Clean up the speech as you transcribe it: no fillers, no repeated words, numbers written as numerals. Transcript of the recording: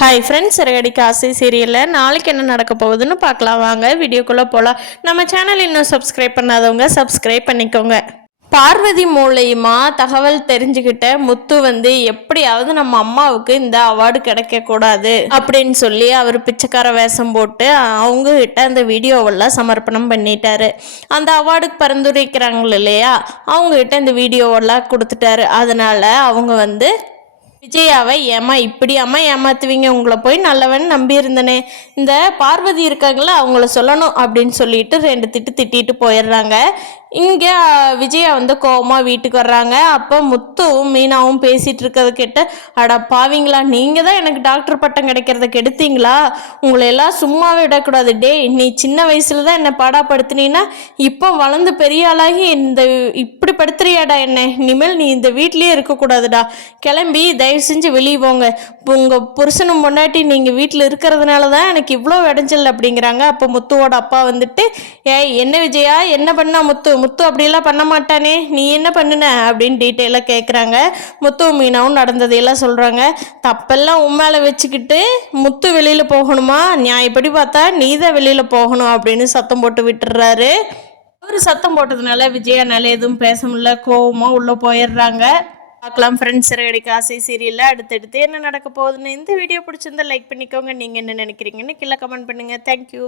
Hi friends, Siragadikka ஆசை சீரியலில் நாளைக்கு என்ன நடக்க போகுதுன்னு பார்க்கலாம். வாங்க வீடியோக்குள்ளே போகலாம். நம்ம சேனல் இன்னும் சப்ஸ்கிரைப் பண்ணாதவங்க சப்ஸ்கிரைப் பண்ணிக்கோங்க. பார்வதி மூலயமா தகவல் தெரிஞ்சுக்கிட்ட முத்து எப்படியாவது நம்ம அம்மாவுக்கு இந்த அவார்டு கிடைக்கக்கூடாது அப்படின்னு சொல்லி அவர் பிச்சைக்கார வேஷம் போட்டு அவங்க கிட்ட அந்த வீடியோவெல்லாம் சமர்ப்பணம் பண்ணிட்டாரு. அந்த அவார்டுக்கு பரிந்துரைக்கிறாங்க இல்லையா, அவங்ககிட்ட இந்த வீடியோவெல்லாம் கொடுத்துட்டாரு. அதனால அவங்க விஜயாவை இப்படி அம்மா ஏமாத்துவீங்க, உங்களை போய் நல்லவன் நம்பி இருந்தனே, இந்த பார்வதி இருக்காங்களா அவங்கள சொல்லணும் அப்படின்னு சொல்லிட்டு 2 திட்டிட்டு போயிடுறாங்க. இங்கே விஜயா கோவமாக வீட்டுக்கு வர்றாங்க. அப்போ முத்துவும் மீனாவும் பேசிகிட்டு இருக்கிறத கேட்டு, அடா பாவீங்களா, நீங்கள் தான் எனக்கு டாக்டர் பட்டம் கிடைக்கிறத கெடுத்தீங்களா, உங்களை எல்லாம் சும்மாவே விடக்கூடாது. டேய், நீ சின்ன வயசுல தான் என்னை பாடாப்படுத்தினீன்னா இப்போ வளர்ந்து பெரிய ஆளாகி இப்படி படுத்துறியாடா என்ன, இனிமேல் நீ இந்த வீட்லேயே இருக்கக்கூடாதுடா, கிளம்பி தயவு செஞ்சு வெளியே போங்க, உங்கள் புருஷனும் பொண்டாட்டி நீங்கள் வீட்டில் இருக்கிறதுனால தான் எனக்கு இவ்வளோ இடைஞ்சல் அப்படிங்கிறாங்க. அப்போ முத்துவோட அப்பா ஏய் என்ன விஜயா, என்ன பண்ணா முத்து அப்படியெல்லாம் பண்ண மாட்டானே, நீ என்ன பண்ணுன அப்படின்னு டீட்டெயிலாக கேட்குறாங்க. முத்து மீனாவும் நடந்ததையெல்லாம் சொல்கிறாங்க. தப்பெல்லாம் உண்மையில வச்சுக்கிட்டு முத்து வெளியில் போகணுமா, நியாயப்படி பார்த்தா நீ தான் வெளியில் போகணும் அப்படின்னு சத்தம் போட்டு விட்டுறாரு. அவர் சத்தம் போட்டதுனால விஜயானால எதுவும் பேச முடியல, கோவமாக உள்ளே போயிடுறாங்க. பார்க்கலாம் ஃப்ரெண்ட்ஸ், சிறகடிக்க ஆசை சீரியலில் அடுத்தடுத்து என்ன நடக்க போகுதுன்னு. இந்த வீடியோ பிடிச்சிருந்தா லைக் பண்ணிக்கோங்க. நீங்கள் என்ன நினைக்கிறீங்கன்னு கீழே கமெண்ட் பண்ணுங்கள். தேங்க்யூ.